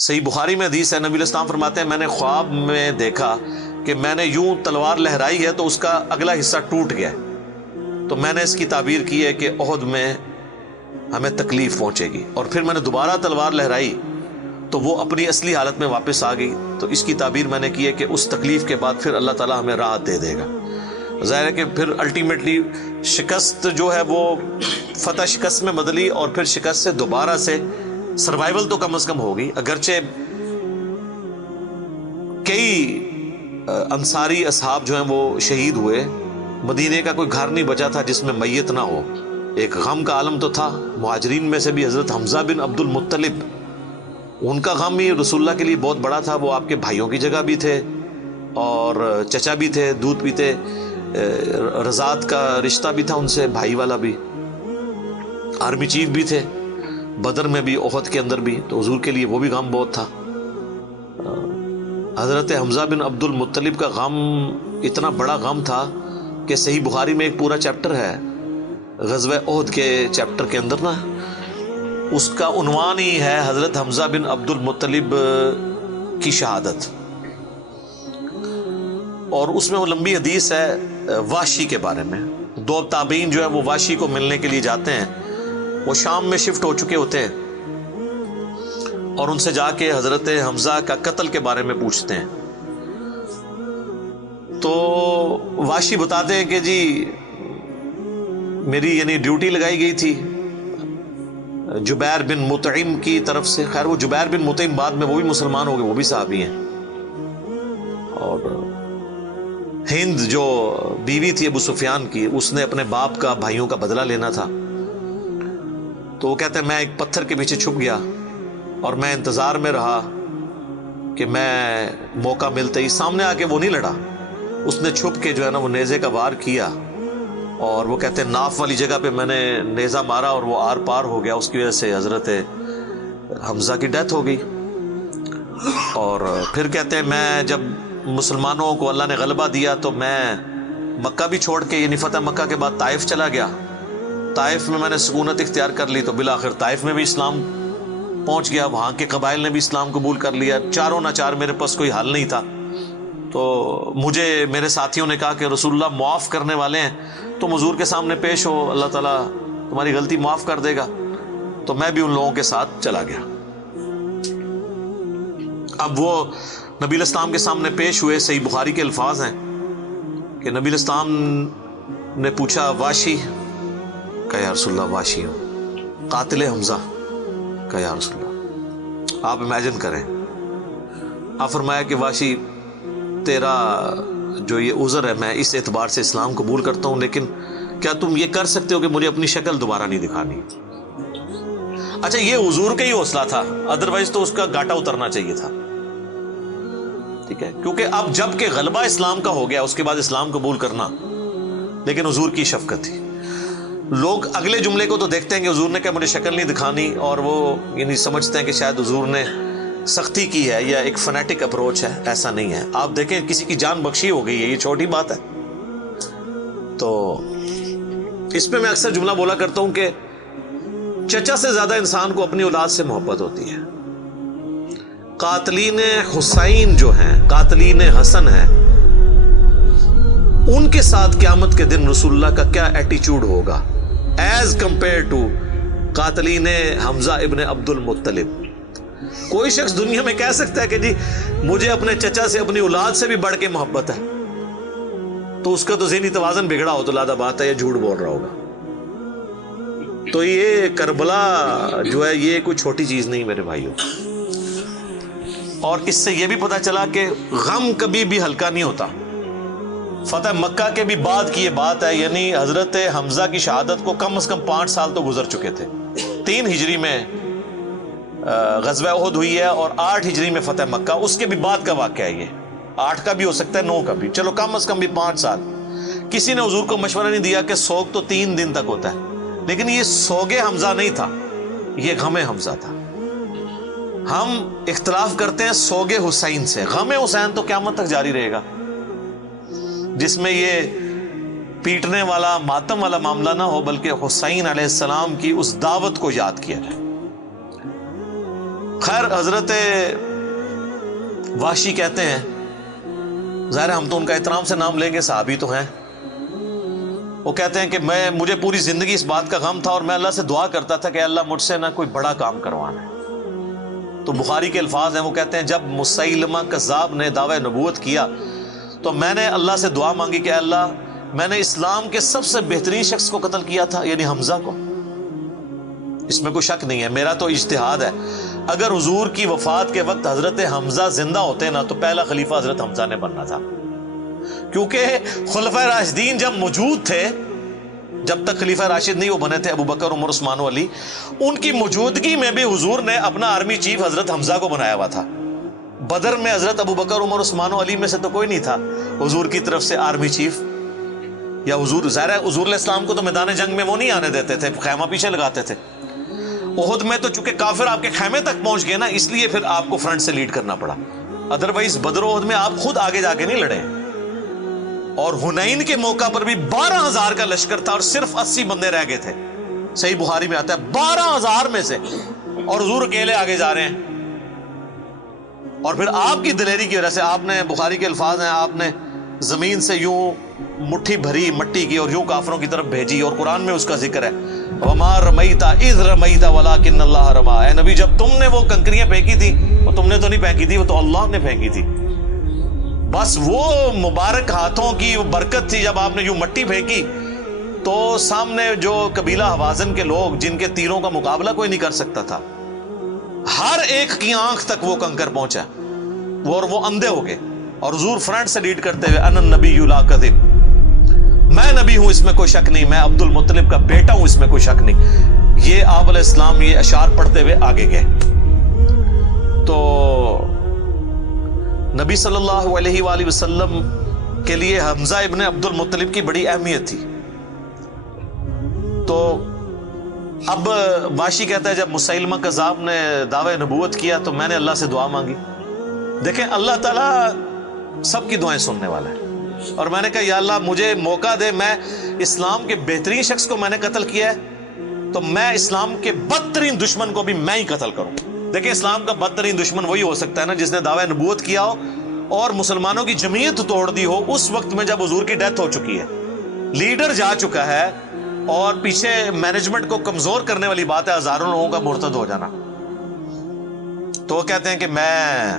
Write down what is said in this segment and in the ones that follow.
صحیح بخاری میں حدیث ہے، نبی علیہ السلام فرماتے ہیں میں نے خواب میں دیکھا کہ میں نے یوں تلوار لہرائی ہے تو اس کا اگلا حصہ ٹوٹ گیا، تو میں نے اس کی تعبیر کی ہے کہ احد میں ہمیں تکلیف پہنچے گی، اور پھر میں نے دوبارہ تلوار لہرائی تو وہ اپنی اصلی حالت میں واپس آ گئی، تو اس کی تعبیر میں نے کی ہے کہ اس تکلیف کے بعد پھر اللہ تعالیٰ ہمیں راحت دے دے گا۔ ظاہر ہے کہ پھر الٹیمیٹلی شکست جو ہے وہ فتح شکست میں بدلی، اور پھر شکست سے دوبارہ سے سروائیول تو کم از کم ہوگی، اگرچہ کئی انصاری اصحاب جو ہیں وہ شہید ہوئے، مدینے کا کوئی گھر نہیں بچا تھا جس میں میت نہ ہو، ایک غم کا عالم تو تھا۔ مہاجرین میں سے بھی حضرت حمزہ بن عبد المطلب، ان کا غم ہی رسول اللہ کے لیے بہت بڑا تھا، وہ آپ کے بھائیوں کی جگہ بھی تھے اور چچا بھی تھے، دودھ پیتے، رضاعت کا رشتہ بھی تھا ان سے، بھائی والا بھی، آرمی چیف بھی تھے، بدر میں بھی، احد کے اندر بھی، تو حضور کے لیے وہ بھی غم بہت تھا۔ حضرت حمزہ بن عبد المطلب کا غم اتنا بڑا غم تھا کہ صحیح بخاری میں ایک پورا چیپٹر ہے غزوہ احد کے چیپٹر کے اندر نا، اس کا عنوان ہی ہے حضرت حمزہ بن عبد المطلب کی شہادت، اور اس میں وہ لمبی حدیث ہے وحشی کے بارے میں۔ دو تابعین جو ہے وہ وحشی کو ملنے کے لیے جاتے ہیں، وہ شام میں شفٹ ہو چکے ہوتے ہیں، اور ان سے جا کے حضرت حمزہ کا قتل کے بارے میں پوچھتے ہیں، تو وحشی بتاتے ہیں کہ جی میری یعنی ڈیوٹی لگائی گئی تھی جبیر بن مطعم کی طرف سے۔ خیر وہ جبیر بن مطعم بعد میں وہ بھی مسلمان ہو گئے، وہ بھی صحابی ہیں، اور ہند جو بیوی تھی ابو سفیان کی، اس نے اپنے باپ کا بھائیوں کا بدلہ لینا تھا، تو وہ کہتے ہیں میں ایک پتھر کے پیچھے چھپ گیا اور میں انتظار میں رہا کہ میں موقع ملتے ہی، سامنے آ کے وہ نہیں لڑا، اس نے چھپ کے جو ہے نا وہ نیزے کا وار کیا، اور وہ کہتے ہیں ناف والی جگہ پہ میں نے نیزہ مارا اور وہ آر پار ہو گیا، اس کی وجہ سے حضرت حمزہ کی ڈیتھ ہو گئی۔ اور پھر کہتے ہیں میں جب مسلمانوں کو اللہ نے غلبہ دیا تو میں مکہ بھی چھوڑ کے، یعنی فتح مکہ کے بعد طائف چلا گیا، طائف میں نے سکونت اختیار کر لی، تو بالآخر طائف میں بھی اسلام پہنچ گیا، وہاں کے قبائل نے بھی اسلام قبول کر لیا، چاروں ناچار میرے پاس کوئی حل نہیں تھا، تو مجھے میرے ساتھیوں نے کہا کہ رسول اللہ معاف کرنے والے ہیں، تم حضور کے سامنے پیش ہو، اللہ تعالیٰ تمہاری غلطی معاف کر دے گا، تو میں بھی ان لوگوں کے ساتھ چلا گیا۔ اب وہ نبی علیہ السلام کے سامنے پیش ہوئے، صحیح بخاری کے الفاظ ہیں کہ نبی علیہ السلام نے پوچھا واشی کا یا رسول اللہ واشی ہوں، قاتل حمزہ کا یا رسول اللہ۔ آپ امیجن کریں، آپ فرمایا کہ واشی تیرا جو یہ عذر ہے میں اس اعتبار سے اسلام قبول کرتا ہوں، لیکن کیا تم یہ کر سکتے ہو کہ مجھے اپنی شکل دوبارہ نہیں دکھانی؟ اچھا یہ حضور کا ہی حوصلہ تھا، ادروائز تو اس کا گاٹا اترنا چاہیے تھا، ٹھیک ہے، کیونکہ اب جب کہ غلبہ اسلام کا ہو گیا اس کے بعد اسلام قبول کرنا، لیکن حضور کی شفقت تھی۔ لوگ اگلے جملے کو تو دیکھتے ہیں کہ حضور نے کہا مجھے شکل نہیں دکھانی، اور وہ یعنی سمجھتے ہیں کہ شاید حضور نے سختی کی ہے یا ایک فنیٹک اپروچ ہے، ایسا نہیں ہے۔ آپ دیکھیں کسی کی جان بخشی ہو گئی ہے، یہ چھوٹی بات ہے۔ تو اس پہ میں اکثر جملہ بولا کرتا ہوں کہ چچا سے زیادہ انسان کو اپنی اولاد سے محبت ہوتی ہے۔ قاتلین حسین جو ہیں، قاتلین حسن ہیں، ان کے ساتھ قیامت کے دن رسول اللہ کا کیا ایٹیچیوڈ ہوگا ایز کمپیئر ٹو قاتلین حمزہ ابن عبد المطلب۔ کوئی شخص دنیا میں کہہ سکتا ہے کہ جی مجھے اپنے چچا سے اپنی اولاد سے بھی بڑھ کے محبت ہے، تو اس کا تو ذہنی توازن بگڑا ہو تو لادہ بات ہے، یہ جھوٹ بول رہا ہوگا۔ تو یہ کربلا جو ہے یہ کوئی چھوٹی چیز نہیں میرے بھائیوں، اور اس سے یہ بھی پتا چلا کہ غم کبھی بھی ہلکا نہیں ہوتا۔ فتح مکہ کے بھی بعد کی یہ بات ہے، یعنی حضرت حمزہ کی شہادت کو کم از کم 5 سال تو گزر چکے تھے۔ 3 ہجری میں غزوہ احد ہوئی ہے اور 8 ہجری میں فتح مکہ، اس کے بھی بعد کا واقعہ ہے، یہ 8 کا بھی ہو سکتا ہے 9 کا بھی، چلو کم از کم بھی 5 سال۔ کسی نے حضور کو مشورہ نہیں دیا کہ سوگ تو 3 دن تک ہوتا ہے، لیکن یہ سوگ حمزہ نہیں تھا، یہ غم حمزہ تھا۔ ہم اختلاف کرتے ہیں سوگ حسین سے، غم حسین تو قیامت تک جاری رہے گا، جس میں یہ پیٹنے والا ماتم والا معاملہ نہ ہو، بلکہ حسین علیہ السلام کی اس دعوت کو یاد کیا جائے۔ خیر حضرت وحشی کہتے ہیں، ظاہر ہم تو ان کا احترام سے نام لیں گے، صحابی تو ہیں، وہ کہتے ہیں کہ مجھے پوری زندگی اس بات کا غم تھا اور میں اللہ سے دعا کرتا تھا کہ اللہ مجھ سے نہ کوئی بڑا کام کروانا ہے۔ تو بخاری کے الفاظ ہیں، وہ کہتے ہیں جب مسیلمہ کذاب نے دعوی نبوت کیا تو میں نے اللہ سے دعا مانگی کہ اللہ میں نے اسلام کے سب سے بہترین شخص کو قتل کیا تھا، یعنی حمزہ کو، اس میں کوئی شک نہیں ہے، میرا تو اجتہاد ہے، اگر حضور کی وفات کے وقت حضرت حمزہ زندہ ہوتے نا تو پہلا خلیفہ حضرت حمزہ نے بننا تھا، کیونکہ خلفائے راشدین جب موجود تھے، جب تک خلیفہ راشد نہیں وہ بنے تھے ابو بکر، عمر، عثمان و علی، ان کی موجودگی میں بھی حضور نے اپنا آرمی چیف حضرت حمزہ کو بنایا ہوا تھا۔ بدر میں حضرت ابو بکر، عمر، عثمان و علی میں سے تو کوئی نہیں تھا حضور کی طرف سے آرمی چیف، یا حضور ظاہر ہے حضور علیہ السلام کو تو میدان جنگ میں وہ نہیں آنے دیتے تھے، خیمہ پیچھے لگاتے تھے۔ احد میں تو چونکہ کافر آپ کے خیمے تک پہنچ گئے نا، اس لیے پھر آپ کو فرنٹ سے لیڈ کرنا پڑا، ادروائز بدر و احد میں آپ خود آگے جا کے نہیں لڑے۔ اور حنین کے موقع پر بھی 12,000 کا لشکر تھا اور صرف 80 بندے رہ گئے تھے، صحیح بخاری میں آتا ہے 12,000 میں سے، اور حضور اکیلے آگے جا رہے ہیں۔ اور پھر آپ کی دلیری کی وجہ سے آپ نے، بخاری کے الفاظ ہیں، آپ نے زمین سے یوں مٹھی بھری مٹی کی اور یوں کافروں کی طرف بھیجی، اور قرآن میں اس کا ذکر ہے وَمَا رَمَيْتَ إِذْ رَمَيْتَ وَلَكِنَّ اللَّهَ رَمَىٰ، اے نبی جب تم نے وہ کنکریاں پھینکی تھی وہ تم نے تو نہیں پھینکی تھی، وہ تو اللہ نے پھینکی تھی، بس وہ مبارک ہاتھوں کی برکت تھی۔ جب آپ نے یوں مٹی پھینکی تو سامنے جو قبیلہ حوازن کے لوگ جن کے تیروں کا مقابلہ کوئی نہیں کر سکتا تھا، ہر ایک کی آنکھ تک وہ کنکر پہنچا، وہ اندھے ہو گئے، اور حضور فرنٹ سے لیڈ کرتے ہوئے انا النبی لا کذب، میں نبی ہوں اس میں کوئی شک نہیں، میں عبد المطلب کا بیٹا ہوں اس میں کوئی شک نہیں، یہ آپ علیہ السلام یہ اشعار پڑھتے ہوئے آگے گئے۔ تو نبی صلی اللہ علیہ وآلہ وسلم کے لیے حمزہ ابن عبد المطلب کی بڑی اہمیت تھی۔ تو اب واشی کہتا ہے جب مسیلمہ کذاب نے دعوی نبوت کیا تو میں نے اللہ سے دعا مانگی۔ دیکھیں اللہ تعالیٰ سب کی دعائیں سننے والا ہے، اور میں نے کہا یا اللہ مجھے موقع دے، میں اسلام کے بہترین شخص کو میں نے قتل کیا ہے تو میں اسلام کے بدترین دشمن کو بھی میں ہی قتل کروں۔ دیکھیں اسلام کا بدترین دشمن وہی ہو سکتا ہے نا جس نے دعوی نبوت کیا ہو اور مسلمانوں کی جمعیت توڑ دی ہو اس وقت میں جب حضور کی ڈیتھ ہو چکی ہے، لیڈر جا چکا ہے، اور پیچھے مینجمنٹ کو کمزور کرنے والی بات ہے ہزاروں لوگوں کا مرتد ہو جانا۔ تو وہ کہتے ہیں کہ میں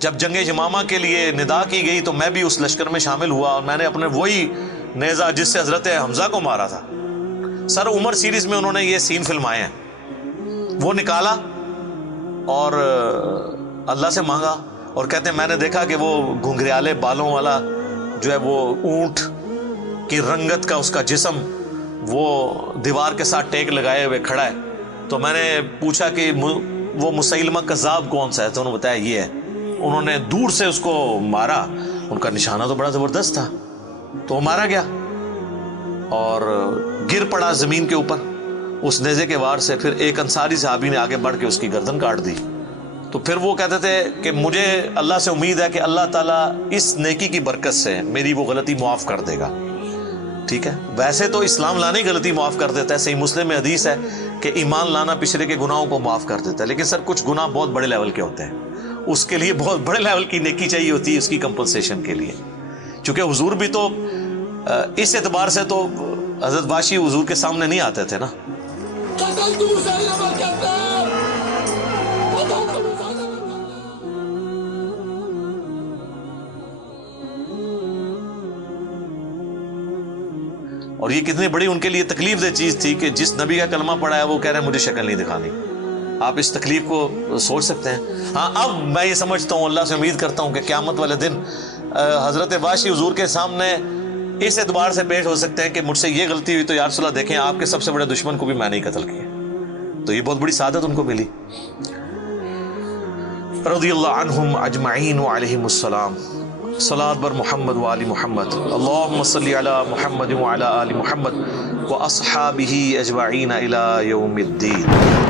جب جنگ یمامہ کے لیے ندا کی گئی تو میں بھی اس لشکر میں شامل ہوا، اور میں نے اپنے وہی نیزہ جس سے حضرت حمزہ کو مارا تھا، سر عمر سیریز میں انہوں نے یہ سین فلمائے ہیں، وہ نکالا اور اللہ سے مانگا، اور کہتے ہیں میں نے دیکھا کہ وہ گھنگریالے بالوں والا جو ہے وہ اونٹ کی رنگت کا اس کا جسم وہ دیوار کے ساتھ ٹیک لگائے ہوئے کھڑا ہے۔ تو میں نے پوچھا کہ وہ مسیلمہ کذاب کون سا ہے، تو انہوں نے بتایا یہ ہے۔ انہوں نے دور سے اس کو مارا، ان کا نشانہ تو بڑا زبردست تھا، تو وہ مارا گیا اور گر پڑا زمین کے اوپر اس نیزے کے وار سے۔ پھر ایک انصاری صحابی نے آگے بڑھ کے اس کی گردن کاٹ دی۔ تو پھر وہ کہتے تھے کہ مجھے اللہ سے امید ہے کہ اللہ تعالیٰ اس نیکی کی برکت سے میری وہ غلطی معاف کر دے گا۔ ٹھیک ہے، ویسے تو اسلام لانے کی غلطی معاف کر دیتا ہے، صحیح مسلم میں حدیث ہے کہ ایمان لانا پچھلے کے گناہوں کو معاف کر دیتا ہے، لیکن سر کچھ گناہ بہت بڑے لیول کے ہوتے ہیں، اس کے لیے بہت بڑے لیول کی نیکی چاہیے ہوتی ہے اس کی کمپنسیشن کے لیے، چونکہ حضور بھی تو اس اعتبار سے تو حضرت واشی حضور کے سامنے نہیں آتے تھے نا۔ اور یہ کتنی بڑی ان کے لیے تکلیف دہ چیز تھی کہ جس نبی کا کلمہ پڑھا ہے وہ کہہ رہے ہیں مجھے شکل نہیں دکھانی۔ آپ اس تکلیف کو سوچ سکتے ہیں۔ ہاں اب میں یہ سمجھتا ہوں، اللہ سے امید کرتا ہوں کہ قیامت والے دن حضرت واشی حضور کے سامنے اس اعتبار سے پیش ہو سکتے ہیں کہ مجھ سے یہ غلطی ہوئی تو یا رسول اللہ دیکھیں آپ کے سب سے بڑے دشمن کو بھی میں نہیں قتل کیا، تو یہ بہت بڑی سعادت ان کو ملی۔ رضی اللہ عنہم اجمعین وعلیہم السلام۔ صلاۃ بر محمد وآل محمد، اللہم صلی علی محمد وعلی آل محمد واصحابہ اجمعین الی یوم الدین۔